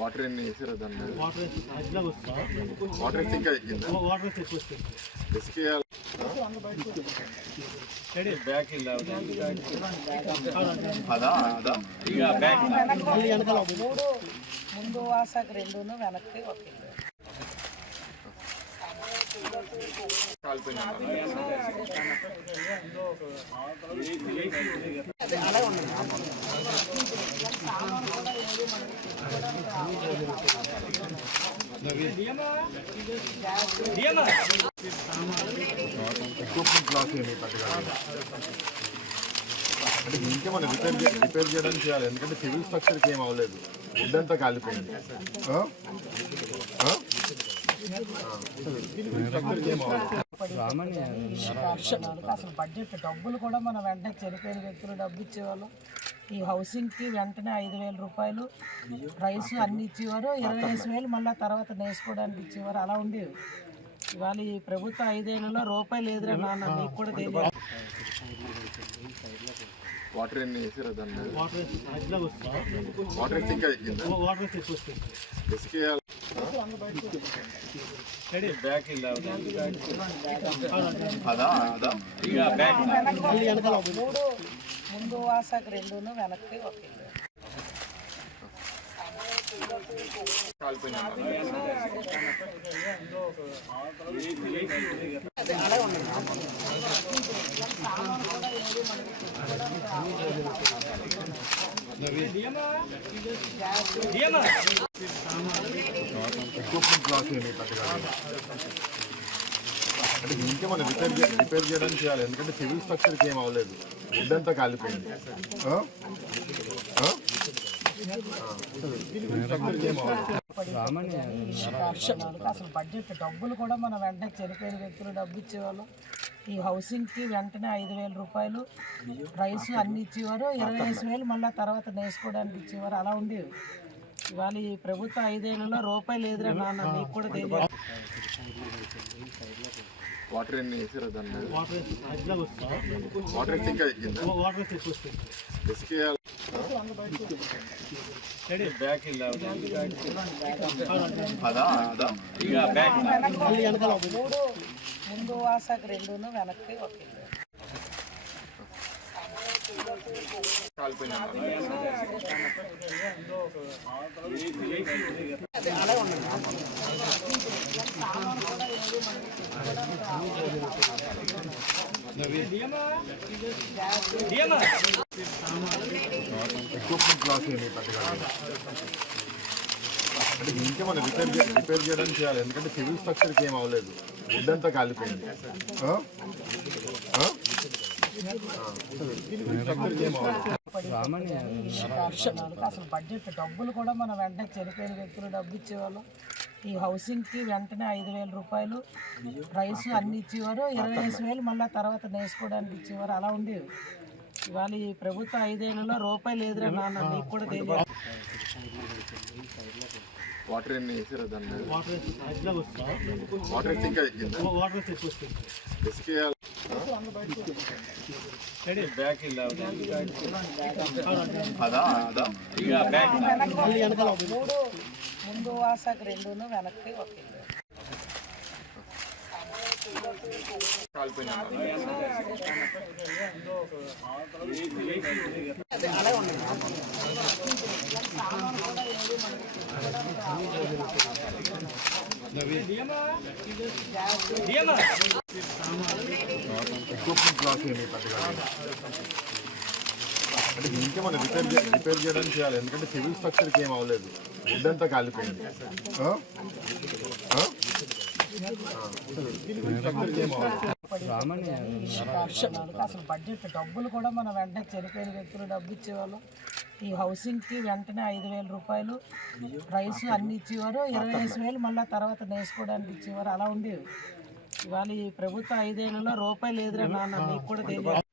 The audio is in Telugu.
వాటర్ ఎన్ని వేసారు దాన్ని? వాటర్ ఇంకా ఎక్కిందా? బ్యాక్ అదా అదా ముందు వాసకు రెండును వెనక్కి ఒక అలా ఉండదు. అంటే ఇంకేమన్నా రిపేర్ చేయడానికి చేయాలి, ఎందుకంటే సివిల్ స్ట్రక్చర్కి ఏం అవ్వలేదు, వుడ్ అంతా కాలిపోయింది. అసలు బడ్జెట్ డబ్బులు కూడా మనం వెంటనే చనిపోయిన వ్యక్తులు డబ్బు ఇచ్చేవాళ్ళు. ఈ హౌసింగ్కి వెంటనే 5,000 రూపాయలు రైస్ అన్ని ఇచ్చేవారు, 25,000 మళ్ళీ తర్వాత నేసుకోవడానికి ఇచ్చేవారు, అలా ఉండేవి. ఇవాళ ఈ ప్రభుత్వం 5 ఏళ్లలో రూపాయలు లేదురా నాన్న, నీకు కూడా తెలియదు. వాటర్ ఎన్ని వేసారు దాన్ని? వాటర్ ఇంకా ఎక్కిందా? బ్యాక్ అదా అదా ముందు వాసకు రెండును వెనక్కి ఒక అలా ఉండదు. అంటే ఇంకేమన్నా రిపేర్ చేయడానికి చేయాలి, ఎందుకంటే సివిల్ స్ట్రక్చర్కి ఏం అవ్వలేదు, వుడ్ అంతా కాలిపోయింది. అసలు బడ్జెట్ డబ్బులు కూడా మనం వెంటనే చనిపోయిన వ్యక్తులు డబ్బు ఇచ్చేవాళ్ళు. ఈ హౌసింగ్కి వెంటనే 5,000 రూపాయలు రైస్ అన్ని ఇచ్చేవారు, 25,000 మళ్ళీ తర్వాత నేసుకోవడానికి ఇచ్చేవారు, అలా ఉండేవి. ఇవాళ ఈ ప్రభుత్వం 5 ఏళ్లలో రూపాయలు లేదురా నాన్న, నీకు కూడా తెలియదు. వాటర్ ఎన్ని వేసారు దాన్ని? వాటర్ ఇంకా ఎక్కిందా? బ్యాక్ అదా అదా ముందు వాసకు రెండును వెనక్కి ఒక అలా ఉండదు. అంటే ఇంకేమన్నా రిపేర్ చేయడానికి చేయాలి, ఎందుకంటే సివిల్ స్ట్రక్చర్కి ఏం అవ్వలేదు, వుడ్ అంతా కాలిపోయింది. అసలు బడ్జెట్ డబ్బులు కూడా మనం వెంటనే చనిపోయిన వ్యక్తులు డబ్బు ఇచ్చేవాళ్ళు. ఈ హౌసింగ్కి వెంటనే 5,000 రూపాయలు రైస్ అన్ని ఇచ్చేవారు, 25,000 మళ్ళీ తర్వాత నేసుకోవడానికి ఇచ్చేవారు, అలా ఉండేవి. ఇవాళ ఈ ప్రభుత్వం 5 ఏళ్లలో రూపాయలు లేదురా నాన్న, నీకు కూడా తెలియదు. వాటర్ ఎన్ని వేసారు దాన్ని? వాటర్ ఇంకా ఎక్కిందా? బ్యాక్ అదా అదా ముందు వాసకు రెండును వెనక్కి ఒక అలా ఉండదు. అంటే ఇంకేమన్నా రిపేర్ చేయడానికి చేయాలి, ఎందుకంటే సివిల్ స్ట్రక్చర్కి ఏం అవ్వలేదు, వుడ్ అంతా కాలిపోయింది. అసలు బడ్జెట్ డబ్బులు కూడా మనం వెంటనే చనిపోయిన వ్యక్తులు డబ్బు ఇచ్చేవాళ్ళు. ఈ హౌసింగ్కి వెంటనే 5,000 రూపాయలు రైస్ అన్ని ఇచ్చేవారు, 25,000 మళ్ళీ తర్వాత నేసుకోవడానికి ఇచ్చేవారు, అలా ఉండేవి. ఇవాళ ఈ ప్రభుత్వం 5 ఏళ్లలో రూపాయలు లేదురా నాన్న, నీకు కూడా తెలియదు.